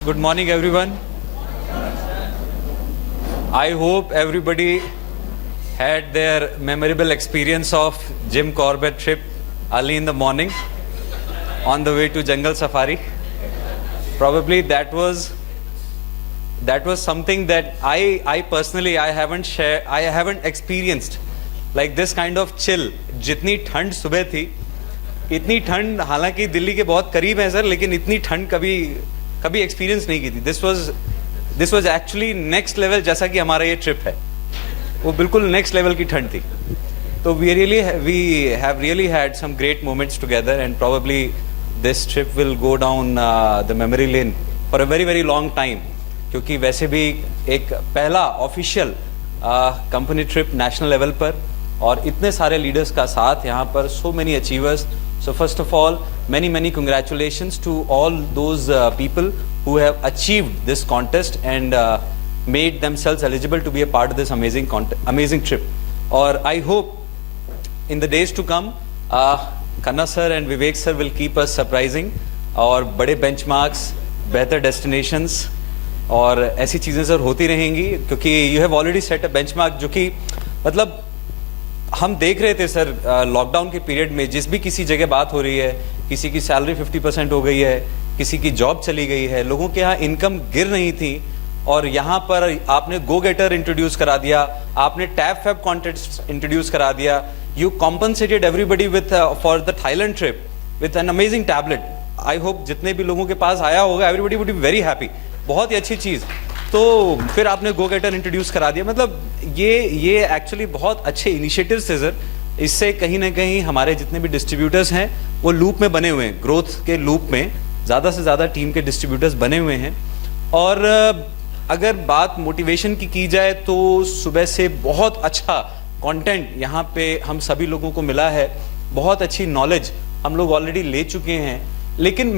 Good morning, everyone. I hope everybody had their memorable experience of Jim Corbett trip early in the morning on the way to jungle safari. Probably that was something that I personally I haven't experienced like this kind of chill. जितनी ठंड सुबह थी, इतनी ठंड हालांकि दिल्ली के बहुत करीब है सर, लेकिन इतनी ठंड कभी एक्सपीरियंस नहीं की थी. This was actually next level. जैसा कि हमारा ये ट्रिप है वो बिल्कुल नेक्स्ट लेवल की ठंड थी. तो we have really had some great moments together and probably this trip will go down the memory lane for a very very long time, क्योंकि वैसे भी एक पहला official company trip national level पर और इतने सारे लीडर्स का साथ यहाँ पर, so many achievers. So first of all, many congratulations to all those people who have achieved this contest and made themselves eligible to be a part of this amazing trip. Or I hope in the days to come, Khanna sir and Vivek sir will keep us surprising और बड़े benchmarks, better destinations और ऐसी चीजें sir होती रहेंगी, क्योंकि you have already set a benchmark जो कि मतलब हम देख रहे थे सर लॉकडाउन के पीरियड में. जिस भी किसी जगह बात हो रही है, किसी की सैलरी 50% हो गई है, किसी की जॉब चली गई है, लोगों के यहाँ इनकम गिर नहीं थी, और यहाँ पर आपने गो गेटर इंट्रोड्यूस करा दिया, आपने टैप फैप कॉन्टेस्ट इंट्रोड्यूस करा दिया. You compensated everybody with for the Thailand trip with an amazing tablet. I hope जितने भी लोगों के पास आया होगा, everybody would be very happy. बहुत ही अच्छी चीज़. तो फिर आपने गो गेटर इंट्रोड्यूस करा दिया. मतलब ये एक्चुअली बहुत अच्छे इनिशिएटिव्स थे सर. इससे कहीं ना कहीं हमारे जितने भी डिस्ट्रीब्यूटर्स हैं वो लूप में बने हुए हैं, ग्रोथ के लूप में ज़्यादा से ज़्यादा टीम के डिस्ट्रीब्यूटर्स बने हुए हैं. और अगर बात मोटिवेशन की जाए तो सुबह से बहुत अच्छा कंटेंट यहाँ पे हम सभी लोगों को मिला है. बहुत अच्छी नॉलेज हम लोग ऑलरेडी ले चुके हैं, लेकिन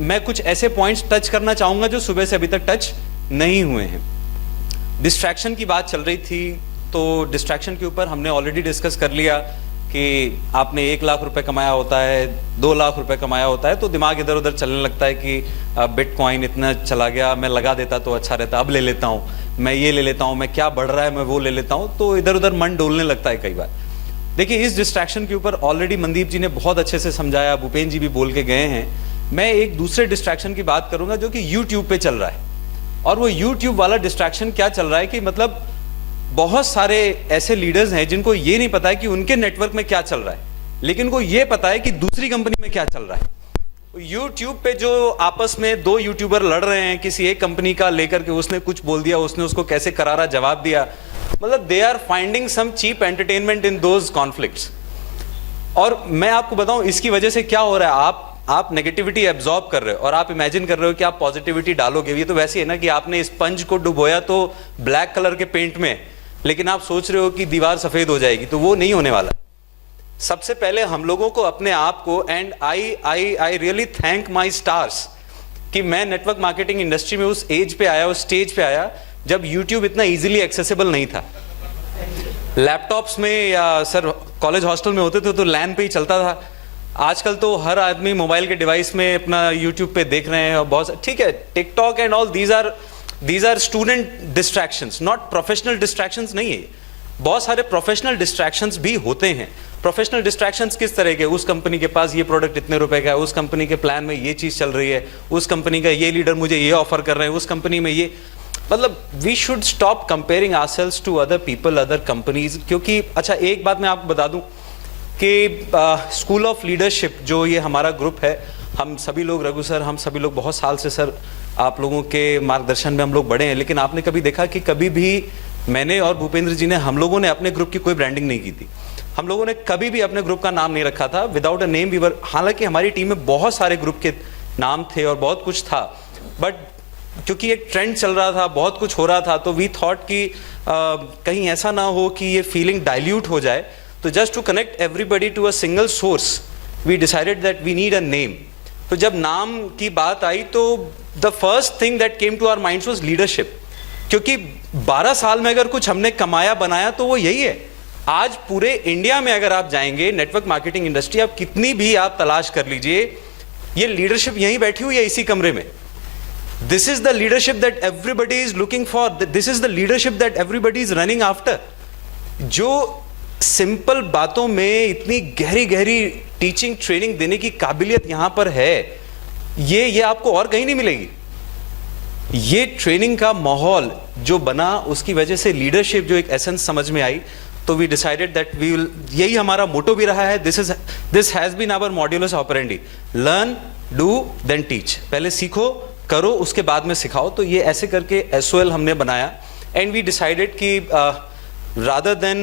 मैं कुछ ऐसे पॉइंट्स टच करना चाहूँगा जो सुबह से अभी तक टच नहीं हुए हैं. डिस्ट्रैक्शन की बात चल रही थी, तो डिस्ट्रैक्शन के ऊपर हमने ऑलरेडी डिस्कस कर लिया कि आपने 1 लाख रुपए कमाया होता है, 2 लाख रुपए कमाया होता है, तो दिमाग इधर उधर चलने लगता है कि बिटकॉइन इतना चला गया, मैं लगा देता तो अच्छा रहता, अब ले लेता हूँ, मैं ये ले लेता हूँ, मैं क्या बढ़ रहा है मैं वो ले लेता हूँ. तो इधर उधर मन डोलने लगता है कई बार. देखिए, इस डिस्ट्रैक्शन के ऊपर ऑलरेडी मनदीप जी ने बहुत अच्छे से समझाया, भूपेन जी भी बोल के गए हैं. मैं एक दूसरे डिस्ट्रैक्शन की बात करूंगा जो कि YouTube पे चल रहा है. और वो YouTube वाला डिस्ट्रैक्शन क्या चल रहा है कि मतलब बहुत सारे ऐसे लीडर्स हैं जिनको ये नहीं पता है कि उनके नेटवर्क में क्या चल रहा है, लेकिन को ये पता है कि दूसरी कंपनी में क्या चल रहा है. YouTube पे जो आपस में 2 यूट्यूबर लड़ रहे हैं किसी एक कंपनी का लेकर के, उसने कुछ बोल दिया, उसने उसको कैसे करारा जवाब दिया, मतलब they are finding some cheap entertainment in those conflicts. और मैं आपको बताऊं इसकी वजह से क्या हो रहा है. आप नेगेटिविटी एब्जॉर्ब कर रहे हो और आप इमेजिन कर रहे हो कि आप पॉजिटिविटी डालोगे. ये तो वैसे है ना कि आपने स्पंज को डुबोया तो ब्लैक कलर के पेंट में, लेकिन आप सोच रहे हो कि दीवार सफेद हो जाएगी, तो वो नहीं होने वाला. सबसे पहले हम लोगों को अपने आप को, and I really thank my stars कि मैं नेटवर्क मार्केटिंग इंडस्ट्री में उस एज पे आया, उस स्टेज पे आया जब यूट्यूब इतना इजीली एक्सेसिबल नहीं था. लैपटॉप्स में या सर कॉलेज हॉस्टल में होते थे तो लैन पे ही चलता था. आजकल तो हर आदमी मोबाइल के डिवाइस में अपना यूट्यूब पे देख रहे हैं. और बहुत ठीक है, TikTok and all these are student distractions, not professional distractions नहीं है. बहुत सारे प्रोफेशनल डिस्ट्रैक्शंस भी होते हैं. प्रोफेशनल डिस्ट्रैक्शंस किस तरह के, उस कंपनी के पास ये प्रोडक्ट इतने रुपए का है, उस कंपनी के प्लान में ये चीज चल रही है, उस कंपनी का ये लीडर मुझे ये ऑफर कर रहे हैं, उस कंपनी में ये. मतलब we should stop comparing ourselves to other people, other companies. क्योंकि अच्छा एक बात मैं आपको बता दूं कि स्कूल ऑफ लीडरशिप जो ये हमारा ग्रुप है, हम सभी लोग, रघु सर, हम सभी लोग बहुत साल से सर आप लोगों के मार्गदर्शन में हम लोग बड़े हैं. लेकिन आपने कभी देखा कि कभी भी मैंने और भूपेंद्र जी ने, हम लोगों ने अपने ग्रुप की कोई ब्रांडिंग नहीं की थी. हम लोगों ने कभी भी अपने ग्रुप का नाम नहीं रखा था. Without a name we were. हालांकि हमारी टीम में बहुत सारे ग्रुप के नाम थे और बहुत कुछ था, बट क्योंकि एक ट्रेंड चल रहा था, बहुत कुछ हो रहा था, तो वी थॉट कि कहीं ऐसा ना हो कि ये फीलिंग डाइल्यूट हो जाए. तो just to connect everybody to a single source we decided that we need a name. तो जब नाम की बात आई तो the first thing that came to our minds was leadership. क्योंकि 12 साल में अगर कुछ हमने कमाया बनाया तो वो यही है. आज पूरे इंडिया में अगर आप जाएंगे, नेटवर्क मार्केटिंग इंडस्ट्री आप कितनी भी आप तलाश कर लीजिए, ये लीडरशिप यहीं बैठी हुई है इसी कमरे में. This is the leadership that everybody is looking for. This is the leadership that everybody is running after. जो सिंपल बातों में इतनी गहरी गहरी टीचिंग ट्रेनिंग देने की काबिलियत यहां पर है, ये आपको और कहीं नहीं मिलेगी. ये ट्रेनिंग का माहौल जो बना, उसकी वजह से लीडरशिप जो एक एसेंस समझ में आई, तो we decided that we will, यही हमारा मोटो भी रहा है. This has been our modulus operandi. Learn, do, then teach. पहले सीखो, करो, उसके बाद में सिखाओ. तो ये ऐसे करके SOL हमने बनाया. एंड वी डिसाइडेड कि rather than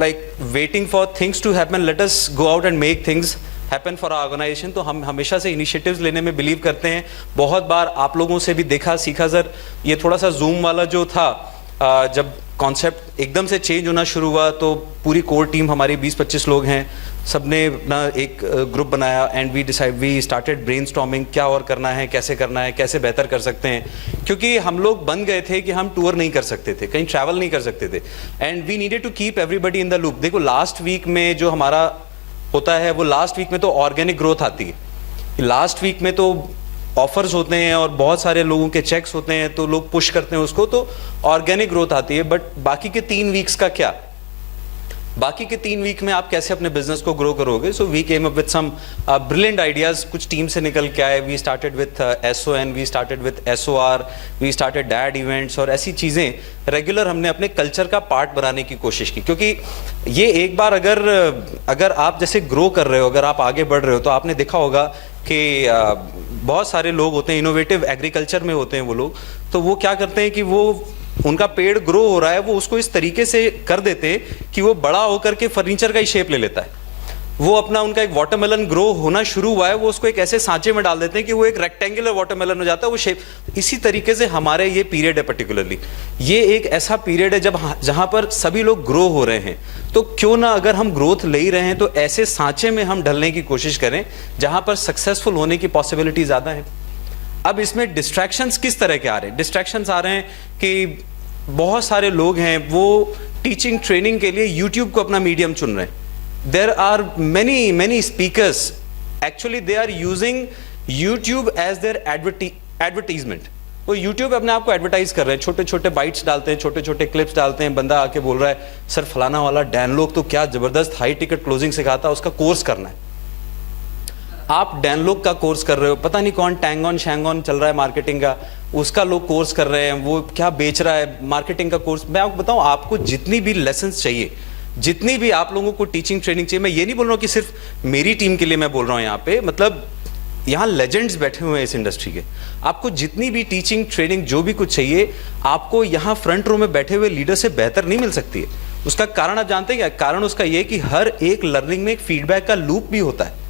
like waiting for things to happen, let us go out and make things happen for our organization. तो हम हमेशा से इनिशिएटिव्स लेने में बिलीव करते हैं. बहुत बार आप लोगों से भी देखा सीखा. सर ये थोड़ा सा जूम वाला जो था, जब कॉन्सेप्ट एकदम से चेंज होना शुरू हुआ, तो पूरी कोर टीम हमारी 20-25 लोग हैं, सबने अपना एक ग्रुप बनाया. एंड वी स्टार्टेड ब्रेनस्टॉर्मिंग, क्या और करना है, कैसे करना है, कैसे बेहतर कर सकते हैं. क्योंकि हम लोग बन गए थे कि हम टूर नहीं कर सकते थे, कहीं ट्रैवल नहीं कर सकते थे. And we needed to keep everybody in the loop. देखो लास्ट वीक में जो हमारा होता है, वो लास्ट वीक में तो ऑर्गेनिक ग्रोथ आती है. लास्ट वीक में तो ऑफर्स होते हैं और बहुत सारे लोगों के चेक्स होते हैं, तो लोग पुश करते हैं उसको, तो ऑर्गेनिक ग्रोथ आती है. बट बाकी के 3 वीक्स का क्या? बाकी के 3 वीक में आप कैसे अपने बिजनेस को ग्रो करोगे? So we came up with some brilliant ideas. कुछ टीम से निकल के आए. We started with SON, we started with SOR, we started dad events, और ऐसी चीजें रेगुलर हमने अपने कल्चर का पार्ट बनाने की कोशिश की. क्योंकि ये एक बार अगर आप जैसे ग्रो कर रहे हो, अगर आप आगे बढ़ रहे हो, तो आपने देखा होगा कि बहुत सारे लोग होते हैं, इनोवेटिव एग्रीकल्चर में होते हैं वो लोग. तो वो क्या करते हैं कि वो उनका पेड़ ग्रो हो रहा है, वो उसको इस तरीके से कर देते हैं कि वो बड़ा होकर के फर्नीचर का ही शेप ले लेता है. वो अपना, उनका एक वाटरमेलन ग्रो होना शुरू हुआ है, वो उसको एक ऐसे सांचे में डाल देते हैं कि वो एक रेक्टेंगुलर वाटरमेलन हो जाता है, वो शेप. इसी तरीके से हमारे ये पीरियड है, पर्टिकुलरली ये एक ऐसा पीरियड है जहां पर सभी लोग ग्रो हो रहे हैं. तो क्यों ना, अगर हम ग्रोथ ले ही रहे हैं, तो ऐसे सांचे में हम ढलने की कोशिश करें जहां पर सक्सेसफुल होने की पॉसिबिलिटी ज्यादा है. अब इसमें डिस्ट्रैक्शंस किस तरह के आ रहे हैं? डिस्ट्रैक्शंस आ रहे हैं कि बहुत सारे लोग हैं, वो टीचिंग ट्रेनिंग के लिए यूट्यूब को अपना मीडियम चुन रहे हैं. There are many speakers, actually they are using YouTube as their advertisement. वो यूट्यूब अपने आप को एडवर्टाइज कर रहे हैं, छोटे छोटे बाइट्स डालते हैं, छोटे छोटे क्लिप्स डालते हैं. बंदा आके बोल रहा है, सर फलाना वाला डैनलोक तो क्या जबरदस्त हाई टिकट क्लोजिंग सिखाता है, उसका कोर्स करना है. आप डैनलोक का कोर्स कर रहे हो, पता नहीं कौन टैंगॉन शैंगॉन चल रहा है मार्केटिंग का, उसका लोग कोर्स कर रहे हैं, वो क्या बेच रहा है मार्केटिंग का कोर्स. मैं आपको बताऊं, आपको जितनी भी लेसन्स चाहिए, जितनी भी आप लोगों को टीचिंग ट्रेनिंग चाहिए, मैं ये नहीं बोल रहा हूं कि सिर्फ मेरी टीम के लिए मैं बोल रहा हूं यहाँ पे, मतलब यहाँ लेजेंड्स बैठे हुए हैं इस इंडस्ट्री के. आपको जितनी भी टीचिंग ट्रेनिंग जो भी कुछ चाहिए, आपको यहाँ फ्रंट रो में बैठे हुए लीडर से बेहतर नहीं मिल सकती है. उसका कारण आप जानते हैं क्या? कारण उसका यह कि हर एक लर्निंग में एक फीडबैक का लूप भी होता है.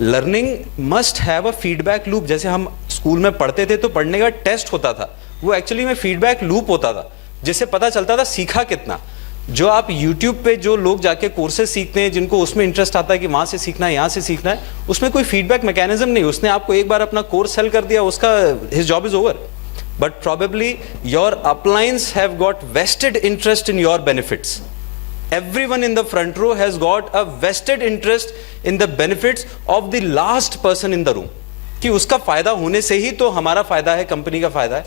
Learning must have a feedback loop. जैसे हम स्कूल में पढ़ते थे तो पढ़ने का टेस्ट होता था, वो एक्चुअली में फीडबैक लूप होता था, जिससे पता चलता था सीखा कितना. जो आप YouTube पे जो लोग जाके कोर्सेज सीखते हैं, जिनको उसमें इंटरेस्ट आता है कि वहां से सीखना है, यहां से सीखना है, उसमें कोई फीडबैक मैकेनिज्म नहीं. उसने आपको एक बार अपना कोर्स सेल कर दिया, उसका his job is over. But probably your अपलाइंस have got vested interest in your benefits. Everyone in the front row has got a vested interest in the benefits of the last person in the room. कि उसका फायदा होने से ही तो हमारा फायदा है, company का फायदा है.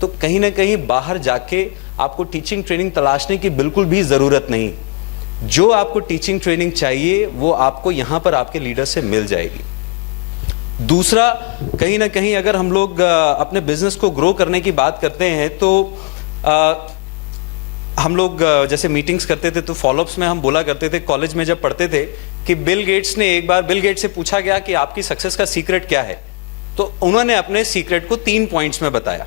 तो कहीं ना कहीं बाहर जाके आपको टीचिंग ट्रेनिंग तलाशने की बिल्कुल भी जरूरत नहीं. जो आपको टीचिंग ट्रेनिंग चाहिए वो आपको यहां पर आपके लीडर से मिल जाएगी. दूसरा, कहीं ना कहीं अगर हम लोग अपने बिजनेस को ग्रो करने की बात करते हैं, तो हम लोग जैसे मीटिंग्स करते थे तो फॉलोअप्स में हम बोला करते थे, कॉलेज में जब पढ़ते थे, कि बिल गेट्स ने एक बार, बिल गेट्स से पूछा गया कि आपकी सक्सेस का सीक्रेट क्या है, तो उन्होंने अपने सीक्रेट को 3 पॉइंट्स में बताया.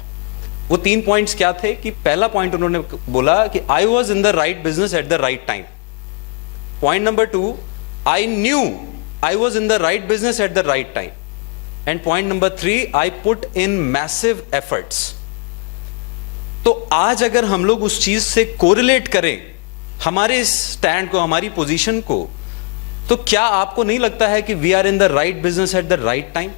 वो 3 पॉइंट्स क्या थे? कि पहला पॉइंट उन्होंने बोला कि I was in the right business at the right time. Point number 2, I knew I was in the right business at the right time. And point number 3, I put in massive efforts. तो आज अगर हम लोग उस चीज से correlate करें हमारे स्टैंड को, हमारी पोजीशन को, तो क्या आपको नहीं लगता है कि we are in the right business at the right time?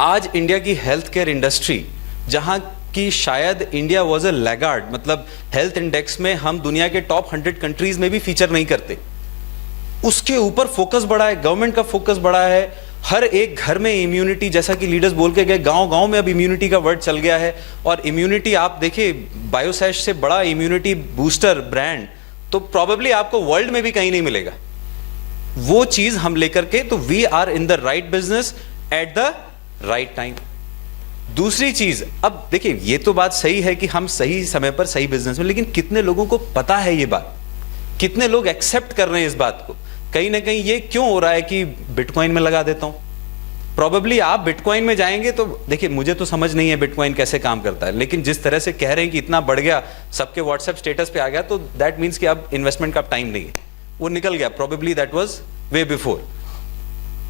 आज इंडिया की हेल्थ केयर इंडस्ट्री, जहां की शायद इंडिया वाज अ लैगार्ड, मतलब हेल्थ इंडेक्स में हम दुनिया के टॉप 100 कंट्रीज में भी फीचर नहीं करते, उसके ऊपर फोकस बढ़ा है, गवर्नमेंट का फोकस बढ़ा है, हर एक घर में इम्यूनिटी, जैसा कि लीडर्स बोल के गए, गांव गांव में अब इम्यूनिटी का वर्ड चल गया है। और इम्यूनिटी आप देखिए, बायोसैश से बड़ा इम्यूनिटी बूस्टर ब्रांड तो प्रॉबेबली आपको वर्ल्ड में भी कहीं नहीं मिलेगा। वो चीज हम लेकर के, तो we are in the right business at the right time. दूसरी चीज, अब देखिए ये तो बात सही है कि हम सही समय पर सही बिजनेस में, लेकिन कितने लोगों को पता है ये बात, कितने लोग एक्सेप्ट कर रहे हैं इस बात को। कहीं ना कहीं ये क्यों हो रहा है कि बिटकॉइन में लगा देता हूं, प्रॉबेबली आप बिटकॉइन में जाएंगे तो देखिए, मुझे तो समझ नहीं है बिटकॉइन कैसे काम करता है, लेकिन जिस तरह से कह रहे हैं कि इतना बढ़ गया, सबके व्हाट्सएप स्टेटस पे आ गया, तो दैट मीन्स कि अब इन्वेस्टमेंट का टाइम नहीं है, वो निकल गया, probably that was way before.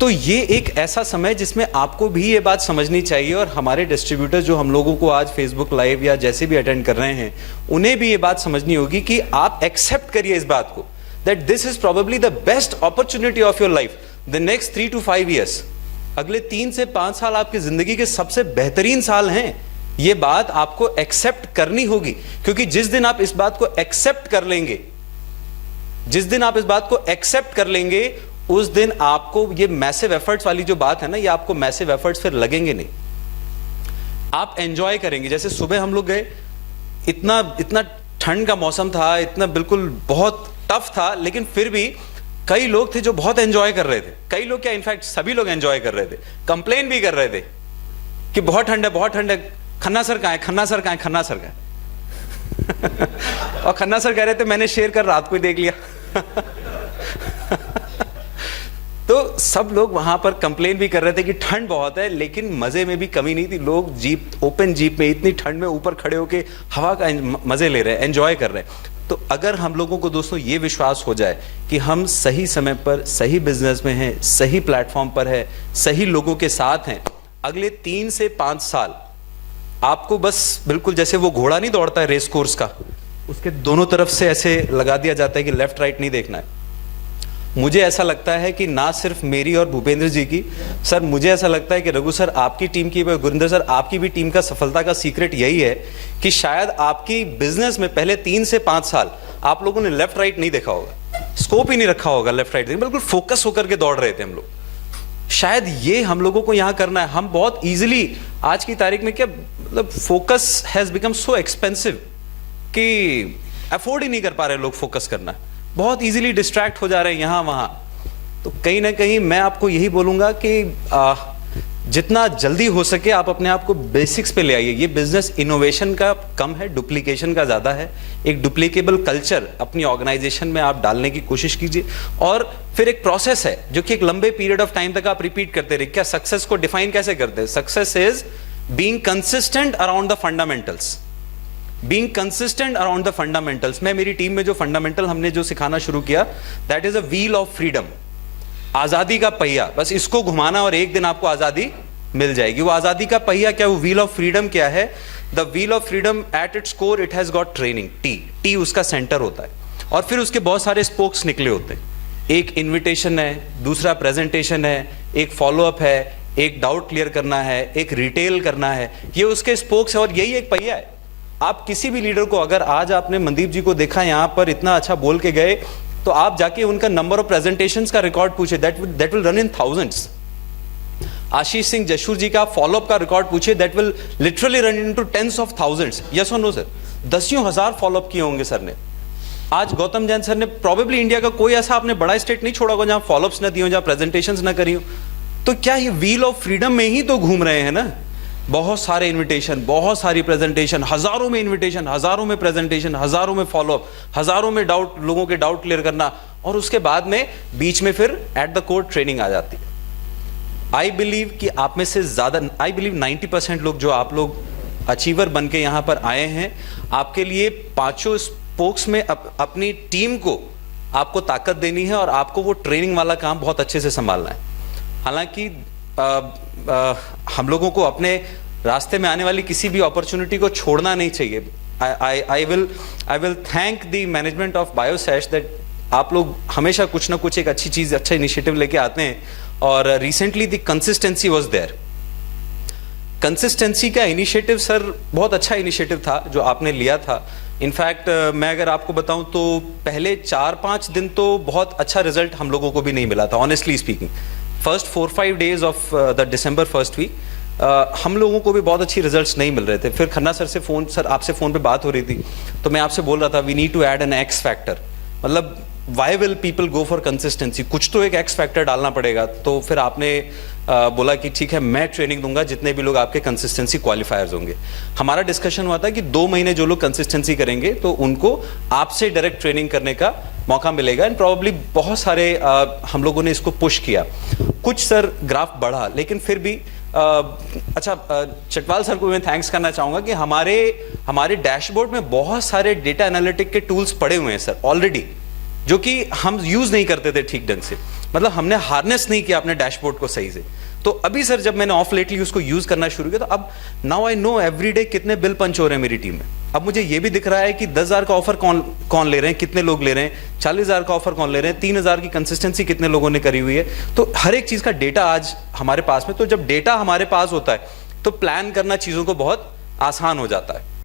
तो ये एक ऐसा समय जिसमें आपको भी ये बात समझनी चाहिए, और हमारे डिस्ट्रीब्यूटर जो हम लोगों को आज फेसबुक लाइव या जैसे भी अटेंड कर रहे हैं, उन्हें भी ये बात समझनी होगी कि आप एक्सेप्ट करिए इस बात को, that this is probably the best opportunity of your life, the next 3 to 5 years। अगले 3 से 5 साल आपकी जिंदगी के सबसे बेहतरीन साल हैं। ये बात आपको एक्सेप्ट करनी होगी, क्योंकि जिस दिन आप इस बात को एक्सेप्ट कर लेंगे, जिस दिन आप इस बात को एक्सेप्ट कर लेंगे, उस दिन आपको ये मैसिव एफर्ट्स वाली जो बात है ना, ये आपको मैसिव एफर्ट्स फिर लगेंगे नहीं, आप एंजॉय करेंगे। जैसे सुबह हम लोग गए, इतना इतना ठंड का मौसम था, इतना बिल्कुल बहुत टफ था, लेकिन फिर भी कई लोग थे जो बहुत एंजॉय कर रहे थे। कई लोग क्या, इनफैक्ट सभी लोग एंजॉय कर रहे थे, कंप्लेन भी कर रहे थे कि बहुत ठंड है, बहुत ठंड है, खन्ना सर कहां है, खन्ना सर कहां है, खन्ना सर कहां है। और खन्ना सर कह रहे थे मैंने शेयर कर रात को ही देख लिया। तो सब लोग वहां पर कंप्लेन भी कर रहे थे कि ठंड बहुत है, लेकिन मजे में भी कमी नहीं थी। लोग जीप, ओपन जीप में इतनी ठंड में ऊपर खड़े होके हवा का मजे ले रहे हैं, एंजॉय कर रहे हैं। तो अगर हम लोगों को दोस्तों ये विश्वास हो जाए कि हम सही समय पर सही बिजनेस में हैं, सही प्लेटफॉर्म पर है, सही लोगों के साथ हैं, अगले 3 से 5 साल आपको बस बिल्कुल जैसे वो घोड़ा नहीं दौड़ता है रेस कोर्स का, उसके दोनों तरफ से ऐसे लगा दिया जाता है कि लेफ्ट राइट नहीं देखना है। मुझे ऐसा लगता है कि ना सिर्फ मेरी और भूपेंद्र जी की, सर मुझे ऐसा लगता है कि रघु सर आपकी टीम की, गुरिंदर सर आपकी भी टीम का सफलता का सीक्रेट यही है कि शायद आपकी बिजनेस में पहले 3 से 5 साल आप लोगों ने लेफ्ट राइट नहीं देखा होगा, स्कोप ही नहीं रखा होगा लेफ्ट राइट, बिल्कुल फोकस होकर के दौड़ रहे थे हम लोग। शायद ये हम लोगों को यहां करना है। हम बहुत इजीली आज की तारीख में क्या, मतलब focus has become so expensive कि अफोर्ड ही नहीं कर पा रहे लोग फोकस करना, बहुत इजीली डिस्ट्रैक्ट हो जा रहे हैं यहां वहां। तो कहीं ना कहीं मैं आपको यही बोलूंगा कि जितना जल्दी हो सके आप अपने आप को बेसिक्स पे ले आइए। ये बिजनेस इनोवेशन का कम है, डुप्लीकेशन का ज्यादा है। एक डुप्लीकेबल कल्चर अपनी ऑर्गेनाइजेशन में आप डालने की कोशिश कीजिए, और फिर एक प्रोसेस है जो कि एक लंबे पीरियड ऑफ टाइम तक आप रिपीट करते रहिए। क्या सक्सेस को डिफाइन कैसे करते हैं? Success is being consistent around the fundamentals, being consistent around the fundamentals. मैं मेरी टीम में जो फंडामेंटल हमने जो सिखाना शुरू किया, that is a wheel of freedom, आजादी का पहिया। बस इसको घुमाना और एक दिन आपको आजादी मिल जाएगी। वो आजादी का पहिया क्या, वो व्हील ऑफ फ्रीडम क्या है? The wheel of freedom at its core it has got training, T उसका सेंटर होता है, और फिर उसके बहुत सारे स्पोक्स निकले होते हैं। एक इन्विटेशन है, दूसरा प्रेजेंटेशन है, एक फॉलोअप है, एक डाउट क्लियर करना है, एक रिटेल करना है, ये उसके स्पोक्स है, और यही एक पहिया है। आप किसी भी लीडर को, अगर आज आपने मनदीप जी को देखा यहां पर इतना अच्छा बोल के गए, तो आप जाके उनका नंबर ऑफ प्रेजेंटेशंस का रिकॉर्ड पूछे, that will run in thousands. Ashish Singh Jashur ji का फॉलोअप का रिकॉर्ड पूछे, that will literally run into tens of thousands. Yes और नो सर? दसियों हजार फॉलोअप किए होंगे सर ने। आज गौतम जैन सर ने प्रॉबेबली इंडिया का कोई ऐसा आपने बड़ा स्टेट नहीं छोड़ा होगा जहां फॉलोअप्स ना दिए हो, जहां प्रेजेंटेशंस ना करी हो। तो क्या ये व्हील ऑफ फ्रीडम में ही तो घूम रहे हैं ना? बहुत सारे इनविटेशन, बहुत सारी प्रेजेंटेशन, हजारों में इनविटेशन, हजारों में प्रेजेंटेशन, हजारों में फॉलोअप, हजारों में डाउट, लोगों के डाउट क्लियर करना, और उसके बाद में बीच में फिर एट द कोर ट्रेनिंग आ जाती है। आई बिलीव कि आप में से ज्यादा, आई बिलीव 90% लोग जो आप लोग अचीवर बन के यहां पर आए हैं, आपके लिए पांचों स्पोक्स में अपनी टीम को आपको ताकत देनी है, और आपको वो ट्रेनिंग वाला काम बहुत अच्छे से संभालना है। हालांकि हम लोगों को अपने रास्ते में आने वाली किसी भी अपॉर्चुनिटी को छोड़ना नहीं चाहिए। I will thank the management of Biosash that आप लोग हमेशा कुछ ना कुछ एक अच्छी चीज, अच्छा इनिशिएटिव लेके आते हैं, और recently the consistency was there. Consistency का इनिशिएटिव सर बहुत अच्छा इनिशिएटिव था जो आपने लिया था। इनफैक्ट मैं अगर आपको बताऊं तो पहले 4-5 दिन तो बहुत अच्छा रिजल्ट हम लोगों को भी नहीं मिला था, honestly speaking. First 4-5 days of the December first week हम लोगों को भी बहुत अच्छी रिजल्ट्स नहीं मिल रहे थे। फिर खन्ना सर से सर आपसे फ़ोन पे बात हो रही थी, तो मैं आपसे बोल रहा था we need to add an X factor, मतलब why will people go for consistency, कुछ तो एक एक्स फैक्टर डालना पड़ेगा। तो फिर आपने बोला कि ठीक है मैं ट्रेनिंग दूंगा जितने भी लोग आपके कंसिस्टेंसी क्वालिफायर्स होंगे। हमारा डिस्कशन हुआ था कि 2 महीने जो लोग कंसिस्टेंसी करेंगे तो उनको आपसे डायरेक्ट ट्रेनिंग करने का मौका मिलेगा, एंड प्रॉब्ली बहुत सारे हम लोगों ने इसको पुश किया। कुछ सर ग्राफ बढ़ा, लेकिन फिर भी अच्छा चटवाल सर को मैं थैंक्स करना चाहूंगा कि हमारे डैशबोर्ड में बहुत सारे डेटा एनालिटिक के टूल्स पड़े हुए हैं सर ऑलरेडी, जो कि हम यूज नहीं करते थे ठीक ढंग से, मतलब हमने हार्नेस नहीं किया अपने डैशबोर्ड को सही से। तो अभी सर जब मैंने ऑफ लेटली उसको यूज करना शुरू किया, तो अब नाउ आई नो एवरीडे कितने बिल पंच हो रहे हैं मेरी टीम में। अब मुझे ये भी दिख रहा है कि 10,000 का ऑफर कौन ले रहे हैं, कितने लोग ले रहे हैं, 40,000 का ऑफर कौन ले रहे हैं, 3,000 की कंसिस्टेंसी कितने लोगों ने करी हुई है। तो हर एक चीज का डेटा आज हमारे पास में, तो जब डेटा हमारे पास होता है तो प्लान करना चीजों को बहुत आसान हो जाता है।